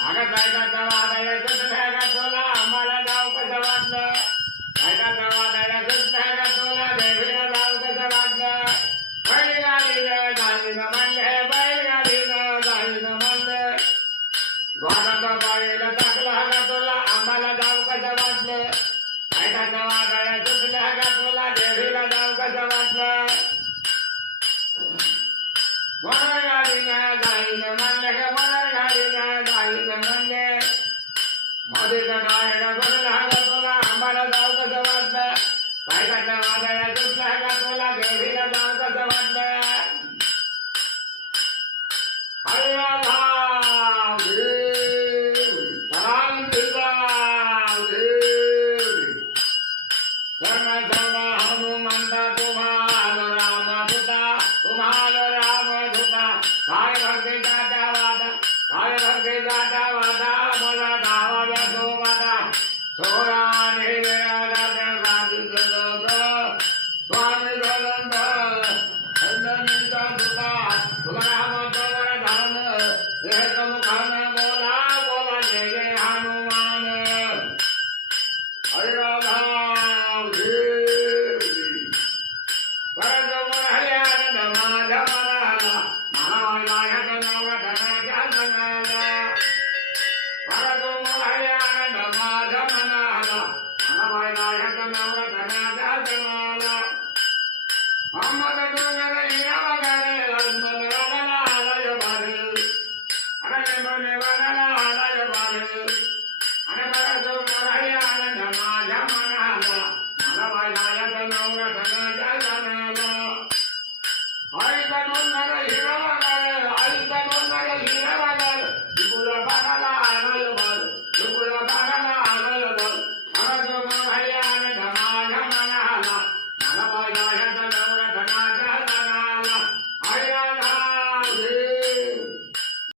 अगं गायकाचा वादाड्या सुटल्या का तुला आम्हाला गाव कसं वाटलं गायकाचा वादाड्या सुटल्या का तुला देवीला गाव कसं वाटलं बैलगाडीनं गाडीनं म्हणले बैलगाडीनं गाडीनं म्हणले गोडाचा बाईला टाकला का तुला आम्हाला गाव कसं वाटलं गायकाचा वादाड्या सुटल्या का तुला देवीला गाव कसं वाटलं मोटर गाडीनं गाडीनं म्हणले का मोटर गाडीनं गाडीनं म्हणले मधीचं गायला बसला का तुला आम्हाला गाव कसं वाटलं बायकाच्या वादळ्या सुटल्या का तुला देवीला गाव कसं वाटलं हरिराधाव देव रामदेव देव सण सण हनुमंता तुम्हाला रामदूता तुम्हाला रामदूता काय भक्ती गाता वादा काय भक्ती गाता वादा मला गावाला तो वादा सोराने वेळा गादी गग स्वामी गलंद हल्लनीचा दुका तुला रामचंद्र धान एक मुखानं बोला बोला जय जय हनुमान हरिराधाव देव परत मोरहळ्यानं माझ्या मनाला मला वायका नवरात्राच्या सणाला परत मोरहळ्यानं माझ्या मनाला मला वायका नवरात्राच्या सणाला अम्मद डोंगर हिरा वगैरे अजमल वनाला आलाय बारे अरे मने वनाला आलाय बारे अरे परत मोरहळ्या